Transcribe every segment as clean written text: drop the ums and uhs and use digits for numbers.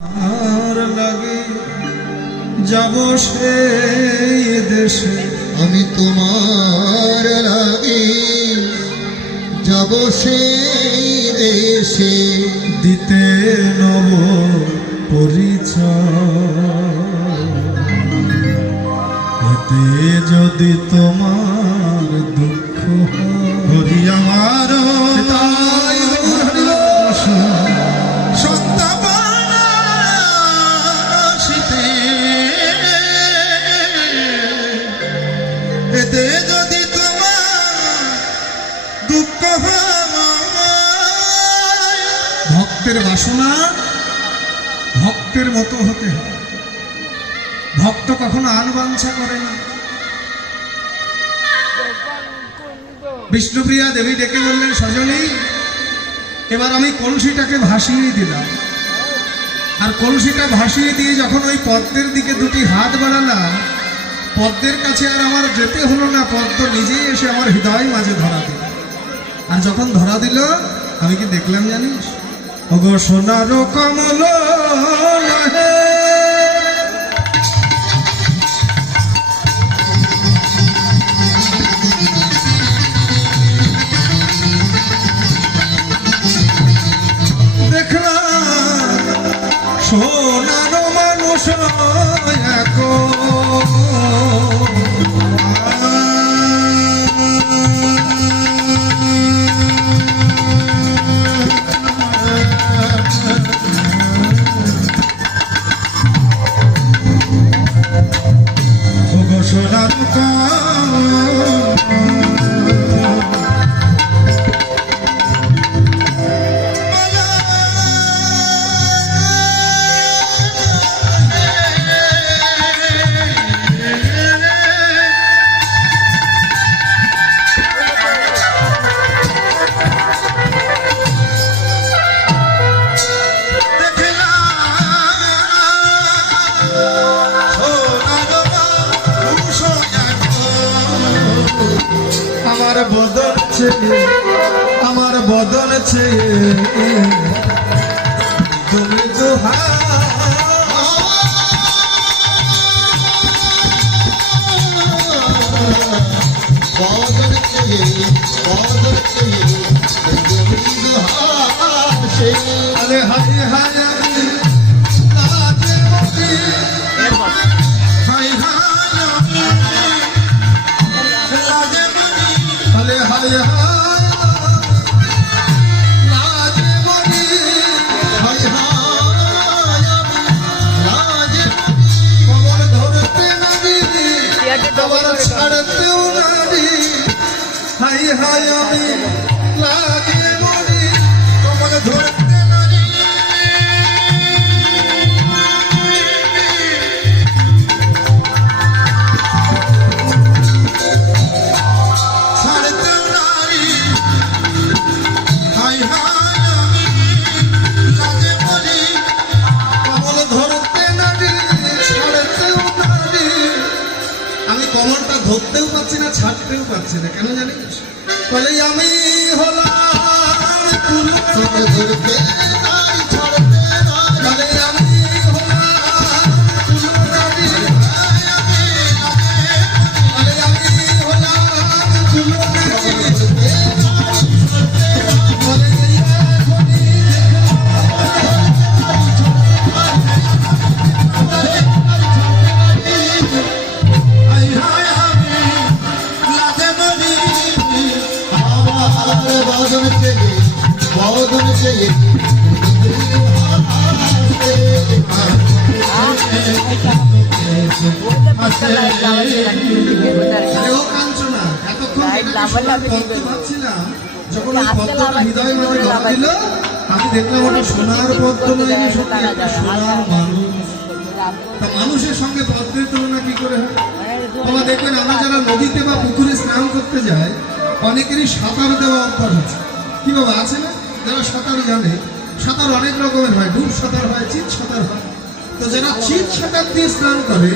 আর লাগে যাব সেই দেশে, আমি তোমার লাগে যাব সেই দেশে, দিতে নব পরিচয়। এতে যদি তোমার দুঃখ হরি আমার তাই এতে যদি তোমার দুঃখ ভক্তের বাসনা ভক্তের মতো হতে হয়। ভক্ত কখনো আনবাঞ্ছা করে না। বিষ্ণুপ্রিয়া দেবী ডেকে বললেন, সজনী এবার আমি কলসিটাকে ভাসিয়ে দিলাম। আর কলসিটা ভাসিয়ে দিয়ে যখন ওই পদ্মের দিকে দুটি হাত বাড়ালাম, পদ্মের কাছে আর আমার যেতে হলো না, পদ্ম নিজেই এসে আমার হৃদয় মাঝে ধরা দিল। আর যখন ধরা দিল আমি কি দেখলাম জানিস? ওগো সোনার কমল নহে, দেখলাম সোনার মানুষ এক সোনার আমার বদন চেয়ে তুমি তো বদন চেয়ে তুমি হাসে। আরে হায় হায় ছাড়তেও নারী হাই হাই আমি লাগে মরি কমল ধরতে নারী ছাড়তেও নারী হাই হাই আমি লাগে মরি কমল ধরতে নারী ছাড়তেও নারী। আমি কমলটা ধরতেও পারছি না, ছাড়তেও পারছি না। কেন জানিস? বলে আমি হলাম তোমার ধরতে নারী ছাড়তে নারী, বলে আমি হলাম নারী বলে আমি হলাম বলে বদন চেয়ে কাঞ্চনা এতক্ষণ ভাবছিলাম, যখন ওই পদ্মটা হৃদয় মাঝে ধরা দিল আমি দেখলাম ওটা সোনার পদ্ম নয়, সত্যি একটা সোনার মানুষ। তা মানুষের সঙ্গে পদ্মের তুলনা কি করে হয়? বাবা দেখবেন আমরা যারা নদীতে বা পুকুরে স্নান করতে যাই, অনেকেরই সাঁতার দেওয়া অভ্যাস আছে। কি বাবা আছে না? যারা সাঁতার জানে, সাঁতার অনেক রকমের হয়, ডুব সাঁতার হয়, চিৎ সাঁতার হয়। তো যারা চিৎ সাঁতার দিয়ে স্নান করে,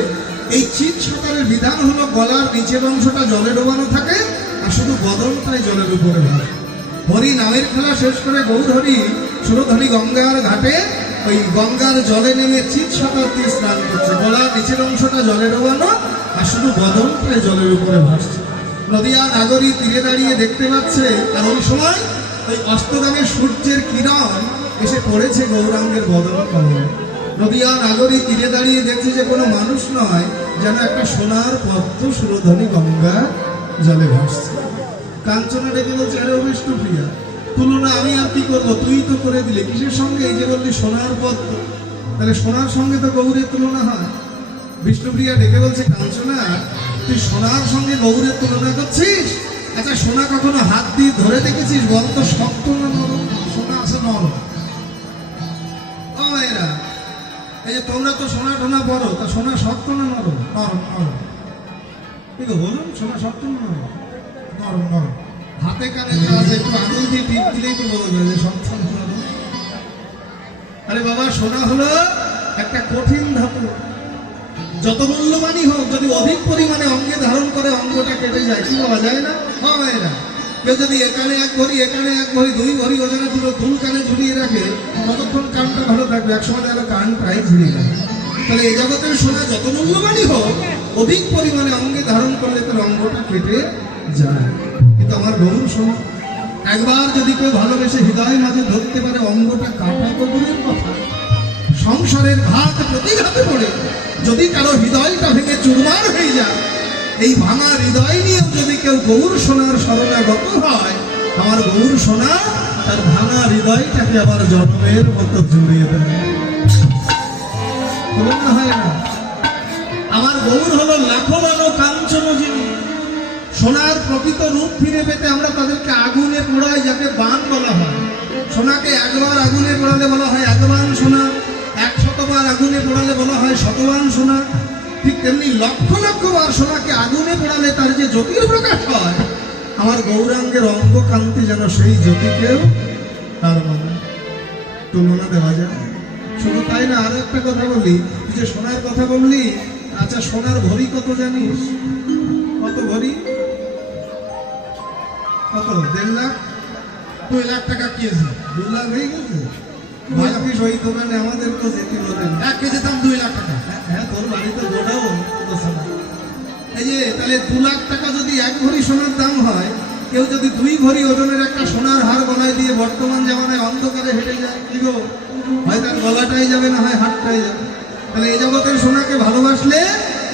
এই চিৎ সাঁতারের বিধান হলো গলার নিচের অংশটা জলে ডোবানো থাকে আর শুধু বদনটাই জলের উপরে ভাসে। হরি নামের খেলা শেষ করে গৌর হরি সুরধরি গঙ্গার ঘাটে ওই গঙ্গার জলে নেমে চিত শতাব্দী স্নান করছে, গলার নিচের অংশটা জলে ডোবানো আর শুধু বদনটাই জলের উপরে ভাসছে। নদিয়া নাগরী তীরে দাঁড়িয়ে দেখতে পাচ্ছে, আর ওই সময় ওই অস্তগামী সূর্যের কিরণ এসে পড়েছে গৌরাঙ্গের বদন কমলে। নদিয়া নাগরী তীরে দাঁড়িয়ে দেখছে যে কোনো মানুষ নয়, যেন একটা সোনার পদ্ম সুরধনী গঙ্গা জলে ভাসছে। কাঞ্চনা ডেকে বলছে, আরে বিষ্ণুপ্রিয়া, তুলনা আমি আর কি করবো, তুই তো করে দিলে, কিসের সঙ্গে? এই যে বললি সোনার পদ্ম, তাহলে সোনার সঙ্গে তো গৌরের তুলনা হয়। বিষ্ণুপ্রিয়া ডেকে বলছে, কাঞ্চনা, তুই সোনার সঙ্গে গৌরের তুলনা করছিস? আচ্ছা, সোনা কখনো হাত দিয়ে ধরে দেখেছিস? বল তো শক্ত না নরম? সোনা আছে নরম। ও এরা, এই যে তোমরা তো সোনা টোনা পড়ো, তা সোনা শক্ত না নরম? নরম নরম। ঠিক বলুন, সোনা শক্ত না নরম? নরম নরম। হাতে কানে কাজ, একটু আঙুল দিয়ে টিপ দিলেই তো বোঝা যায় যে শক্ত না নরম। আরে বাবা, সোনা হলো একটা কঠিন ধাতু। যত মূল্যবানই হোক, যদি অধিক পরিমাণে অঙ্গে ধারণ করে অঙ্গটা কেটে যায়, কি পাওয়া যায় না? হয় না। কেউ যদি এখানে এক ভরি, এখানে এক ভরি, দুই ভরি ওজনে দুটো দুল কানে ঝুলিয়ে রাখে, ততক্ষণ কানটা ভালো থাকবে, একসময় দেখো কানটাই ঝুলিয়ে যাবে। তাহলে এই জগতের সোনা যত মূল্যবানই হোক, অধিক পরিমাণে অঙ্গে ধারণ করলে তার অঙ্গটা কেটে যায়। কিন্তু আমার গৌর সোনা, একবার যদি কেউ ভালোবেসে হৃদয় মাঝে ধরতে পারে, অঙ্গটা কাটা তো দূরের কথা, সংসারের ঘাত প্রতিঘাতে পড়ে যদি কারো হৃদয়টা ভেঙে চুরমার হয়ে যায়, এই ভাঙা হৃদয় নিয়েও যদি কেউ গৌর সোনার শরণাগত হয়, আমার গৌর সোনা তার ভাঙা হৃদয়টাকে আবার জন্মের মতো জুড়িয়ে দেয়। তুলনা হয় না? আমার গৌর হলো লাখো বানো কাঞ্চন যিনি। সোনার প্রকৃত রূপ ফিরে পেতে আমরা তাদেরকে আগুনে পোড়াই, যাকে বান বলা হয়। সোনাকে একবার আগুনে পোড়ালে বলা হয় একবান সোনা, 100 বার আগুনে পোড়ালে বলা হয় শতবান সোনা। ঠিক তেমনি লক্ষ লক্ষ বার সোনাকে আগুনে পোড়ালে তার যে জ্যোতির প্রকাশ হয়, আমার গৌরাঙ্গের অঙ্গ কান্তি যেন সেই জ্যোতিকেও তার মানে তুলনা দেওয়া যায়। শুধু তাই না, আরো একটা কথা বলি, তুই যে সোনার কথা বললি, আচ্ছা সোনার ভরি কত জানিস? কত ভরি? কত? 1.5 লাখ? 2 লাখ টাকা কেজি? 2 লাখ হয়ে গেছে? ভাগ্যিস ওই দোকানে আমাদেরকেও যেতে বলেন, 1 কেজি দাম 2 লাখ টাকা। হ্যাঁ, তোর বাড়িতে গোটাও সোনা। এই যে তাহলে 2 লাখ টাকা যদি 1 ভরি সোনার দাম হয়, কেউ যদি 2 ভরি ওজনের একটা সোনার হার গলায় দিয়ে বর্তমান জামানায় অন্ধকারে হেঁটে যায়, কি গো, হয় তার গলাটাই যাবে, না হয় হাতটাই যাবে। তাহলে এই জগতের সোনাকে ভালোবাসলে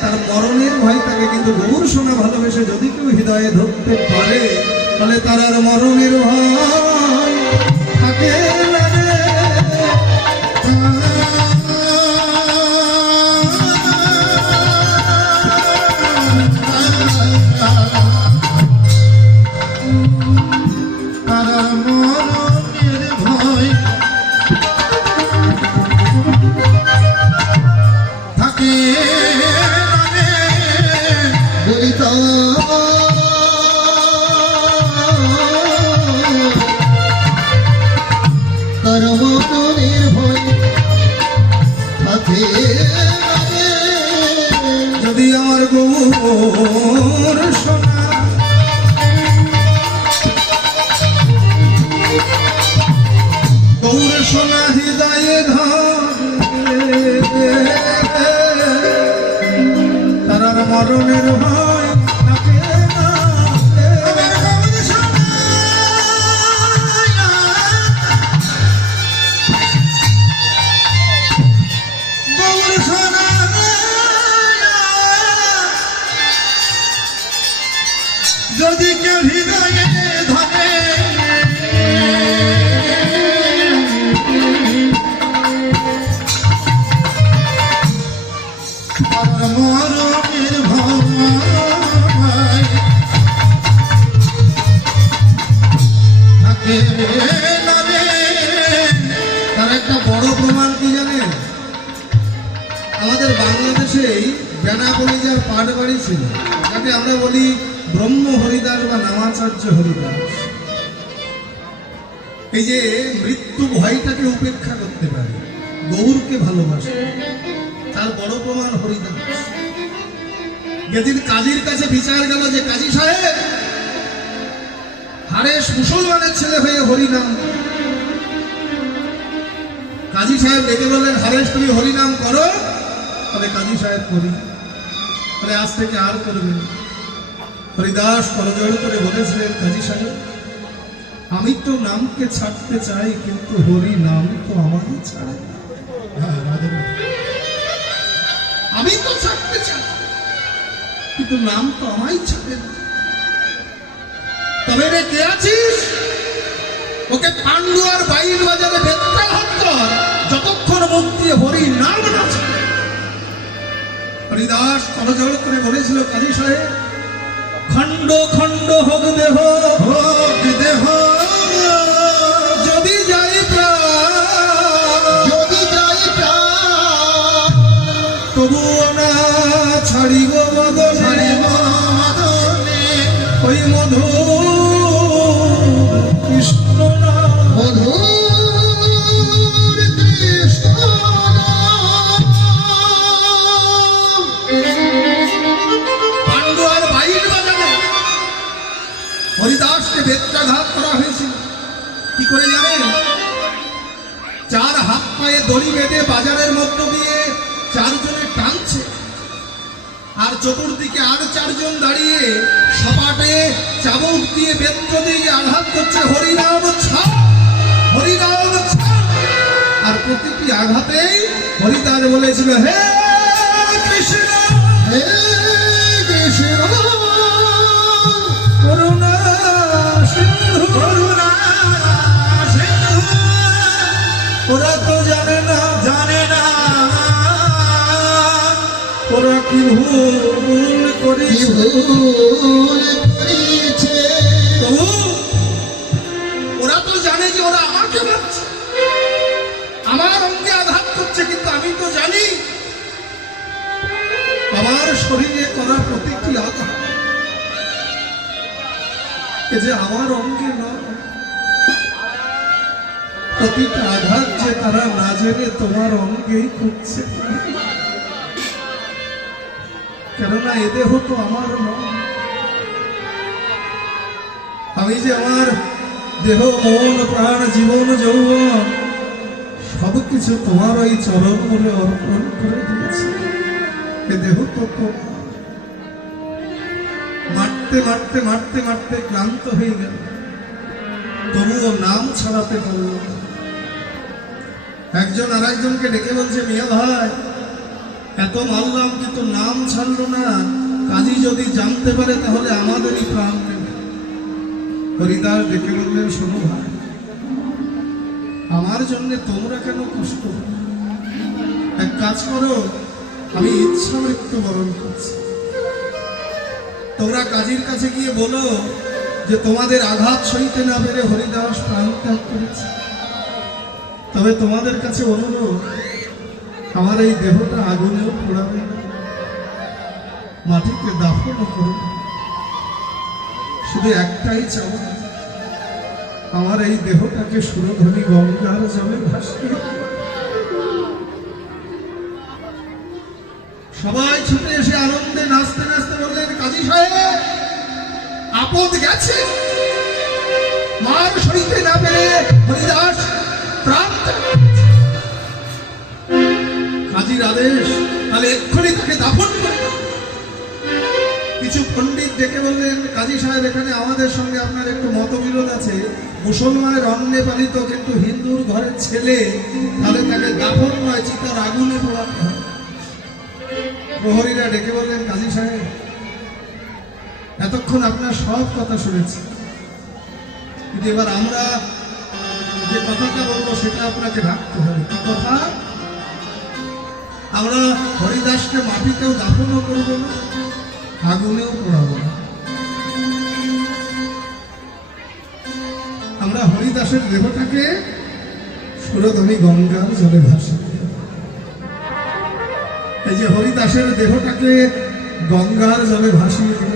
তার মরণের ভয় থাকে, কিন্তু গৌর সোনা ভালোবেসে যদি কেউ হৃদয়ে ধরতে পারে, তাহলে তার আর মরণের ভয় থাকে না রে। যদি আমার গৌর সোনা গৌর সোনা হৃদয়ে ধরে, তার আর মরণের ভয় থাকে না। যদি কেউ হৃদয়ে ধরে, মরণের ভয় থাকে না রে। তার একটা বড় প্রমাণ কি জানেন? আমাদের বাংলাদেশেই বেনাপোলে যার পাট বাড়ি ছিল, যাকে আমরা বলি ব্রহ্ম হরিদাস বা নামাচার্য হরিদাস, এই যে মৃত্যু ভয়টাকে উপেক্ষা করতে পারে, গৌরকে ভালোবাসে, তার বড় প্রমাণ হরিদাস। যেদিন কাজীর কাছে বিচার গেল যে কাজী সাহেব, হারেস মুসলমানের ছেলে হয়ে হরিনাম, কাজী সাহেব ডেকে বললেন, হারেস তুমি হরিনাম করো। তবে কাজী সাহেব করি, তাহলে আজ থেকে আর করবে না। হরিদাস করজোড় করে বলেছিলেন, কাজী সাহেব আমি তো নামকে ছাড়তে চাই, কিন্তু হরি নাম তো আমারই ছাড়ে না। আমি তো ছাড়তে চাই, কিন্তু নাম তো আমায় ছাড়ে না। তবে রে কে আছিস, ওকে পাণ্ডু আর বাইর বাজারে বেত্রাঘাত কর, যতক্ষণ মুখ দিয়ে হরি নাম না ছাড়ে। হরিদাস করজোড় করে বলেছিল, কাজী সাহেব খণ্ড খণ্ড হোক দেহ, হোক দেহ যদি যাই প্রাণ, যদি যাই প্রাণ, তবুও না ছাড়িব বদনে, ছাড়িব মদনে, ওই মধু কৃষ্ণ নাম। মধুর কৃষ্ণ নাম। পাণ্ডু আর বাইর বাজারে হরিদাসকে বেত্রাঘাত করা হয়েছিল। কি করে জানেন? চার হাত পায়ে দড়ি বেঁধে বাজারের মধ্য দিয়ে চারজনে টানছে, আর চতুর্দিকে আর চারজন দাঁড়িয়ে সপাটে চাবুক দিয়ে বেত্র দিয়ে আঘাত করছে, হরিনাম ছাড়, হরিনাম ছাড়। আর প্রতিটি আঘাতেই হরিদাস বলেছিল, হে কৃষ্ণ, হে কৃষ্ণ করুণা সিন্ধু, করুণা সিন্ধু। ওরা তো জানে না, জানে না ওরা কি ভুল কি করেছে। ভুল করেছে। তবু ওরা তো জানে যে ওরা আমাকে মারছে, আমার অঙ্গে আঘাত করছে, কিন্তু আমি তো জানি আমার শরীরে করা প্রতিটি আঘাত এ যে আমার অঙ্গে নয়। প্রতিটা আঘাত যে তারা না জেনে তোমার অঙ্গেই করছে, কেননা এ দেহ তো আমার নয়। আমি যে আমার দেহ মন প্রাণ জীবন যৌবন সবকিছু তোমার ওই চরণ মূলে অর্পণ করে দিয়েছি। এ দেহ তো তোমার। মারতে মারতে মারতে মারতে ক্লান্ত হয়ে গেল, তবুও নাম ছাড়াতে পারল না। একজন আর একজনকে ডেকে বলছে, মিয়া ভাই এত মারলাম কিন্তু নাম ছাড়লো না, কাজী যদি জানতে পারে তাহলে আমাদেরই প্রাণ নেবে। হরিদাস ডেকে বললেন, শোনো ভাই, আমার জন্য তোমরা কেন কষ্ট করো? এক কাজ করো, আমি ইচ্ছা মৃত্যুবরণ করছি। তোমরা কাজীর কাছে গিয়ে বলো যে তোমাদের আঘাত সইতে না পেরে হরিদাস প্রাণ ত্যাগ করেছে। তবে তোমাদের কাছে অনুরোধ, আমার এই দেহটা আগুনেও পোড়াবে না, মাটিতে দাফনও করবে। শুধু একটাই চাওয়া, আমার এই দেহটাকে সুরধনী গঙ্গার জলে ভাসিয়ে দাও। সবাই ছুটে এসে আনন্দে নাচতে নাচতে বললেন, কাজী সাহেব আপদ গেছে, মার সইতে না পেরে হরিদাস প্রাণ ত্যাগ করেছে। কাজীর আদেশ, তাহলে এক্ষুনি তাকে দাফন করে দাও। কিছু পণ্ডিত ডেকে বললেন, কাজী সাহেব এখানে আমাদের সঙ্গে আপনার একটু মতবিরোধ আছে। মুসলমানের অন্নে পালিত কিন্তু হিন্দুর ঘরের ছেলে, তাহলে তাকে দাফন নয় চিতার আগুনে পোড়াতে হয়। প্রহরীরা ডেকে বললেন, কাজী সাহেব এতক্ষণ আপনার সব কথা শুনেছি, কিন্তু এবার আমরা যে কথাটা বলবো সেটা আপনাকে রাখতে হবে। কি কথা? আমরা হরিদাসকে মাটিতেও দাফনও করবো না, আগুনেও পোড়াবো না। আমরা হরিদাসের দেহটাকে সুরধনী গঙ্গার জলে ভাসিয়ে দেব। এই যে হরিদাসের দেহটাকে গঙ্গার জলে ভাসিয়ে দিল,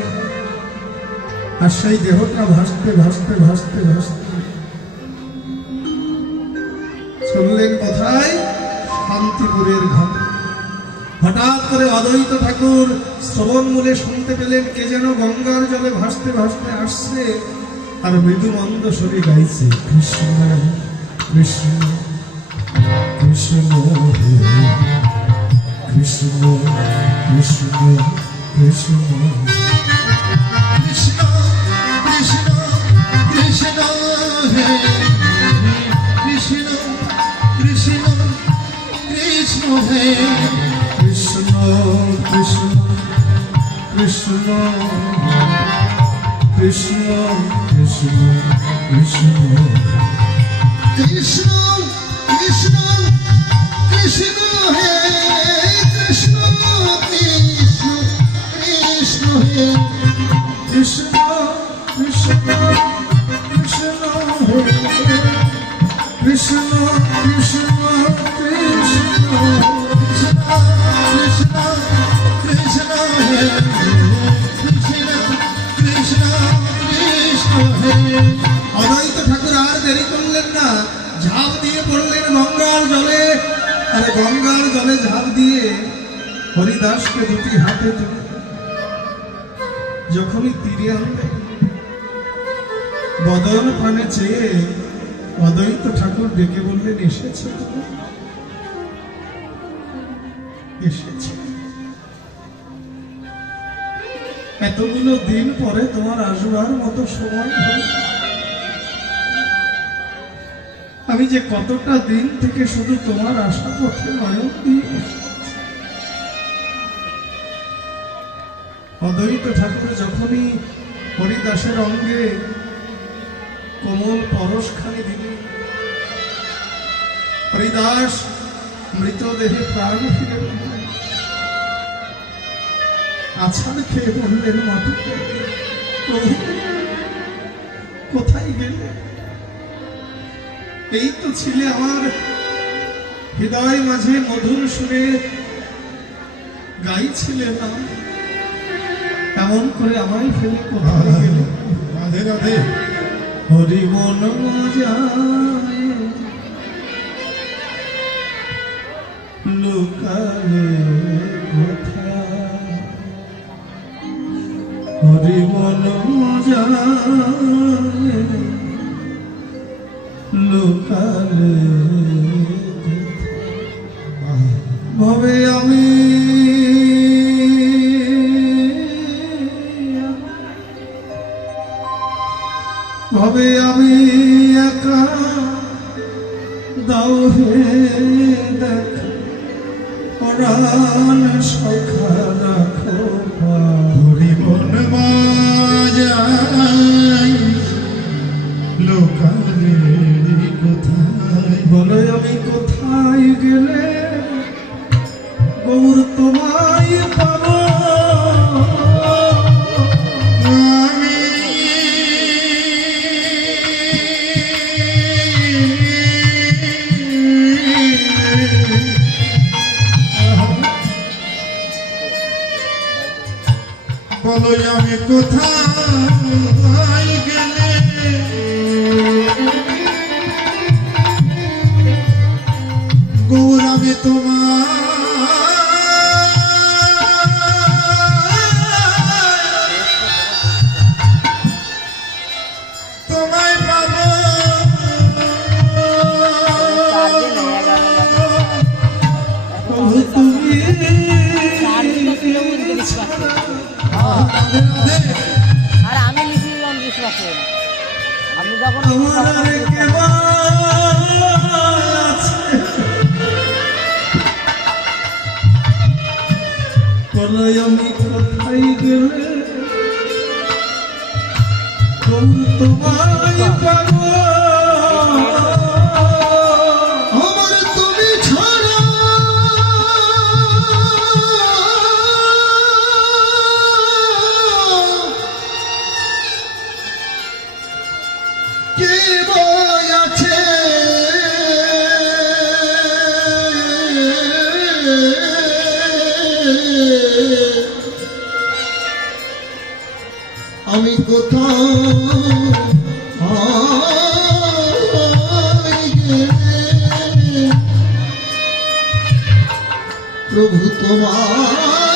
আর সেই দেহটা ভাসতে ভাসতে ভাসতে ভাসতে চললেন কোথায়? শান্তিপুরের ঘাটে। হঠাৎ করে অদ্বৈত ঠাকুর শ্রবণ মূলে শুনতে পেলেন কে যেন গঙ্গার জলে ভাসতে ভাসতে আসছে, আর মৃদু মন্দ স্বরে গাইছে, কৃষ্ণ কৃষ্ণ কৃষ্ণ হে কৃষ্ণ কৃষ্ণ কৃষ্ণ কৃষ্ণ কৃষ্ণ কৃষ্ণ হে কৃষ্ণ কৃষ্ণ কৃষ্ণ হে কৃষ্ণ কৃষ্ণ কৃষ্ণ কৃষ্ণ কৃষ্ণ কৃষ্ণ কৃষ্ণ কৃষ্ণ কৃষ্ণ হে কৃষ্ণ কৃষ্ণ কৃষ্ণ হে কৃষ্ণ কৃষ্ণ কৃষ্ণ হে কৃষ্ণ কৃষ্ণ কৃষ্ণ কৃষ্ণ কৃষ্ণ হে কৃষ্ণ কৃষ্ণ কৃষ্ণ হে। অদ্বৈত ঠাকুর আর দেরি করলেন না, ঝাঁপ দিয়ে পড়লেন গঙ্গার জলে। আর গঙ্গার জলে ঝাঁপ দিয়ে হরিদাসকে দুটি হাতে তুলে যখনই তীরে আনলেন, বদন পানে চেয়ে অদ্বৈত ঠাকুর ডেকে বললেন, এসেছে তুমি? এসেছে। এতগুলো দিন পরে তোমার আসবার মতো সময় হল। আমি যে কতটা দিন থেকে শুধু তোমার আশা পথে নয়ন দিয়ে এসেছি। অদ্বৈত ঠাকুর যখনই হরিদাসের অঙ্গে কোমল পরশখানি দিলেন, হরিদাস মৃতদেহে প্রাণ ফিরে পেলেন। আছাড় খেয়ে বললেন, মাটি প্রভু কোথায় গেলে? এই তো ছিলে আমার হৃদয় মাঝে মধুর সুরে গাইছিলে না, এমন করে আমায় ফেলে কোথায় গেলে? রাধে রাধে। হরি মন যায় লুকালে কোথায়, হরি মন যায় লুকালে ভবে আমি ভবে আমি একা দাও হে দেখা প্রাণ সখা রাখো হরি মন বাজাই লোকালে কোথায়, বলে আমি কোথায় গেলে গৌর তোমায় পাবো? আমি বলো আমি কোথায় গেলে গৌর আমি তোমায় পাবো। প্রভু তুমি আর আমি লিখি 29%। আমি যখন আমার আর কেবা আছে, বলে আমি কোথায় গেলে গৌর তোমায় পাবো? আমার তুমি ছাড়া কে বই আছে আমি কোথাও প্রভু তোমার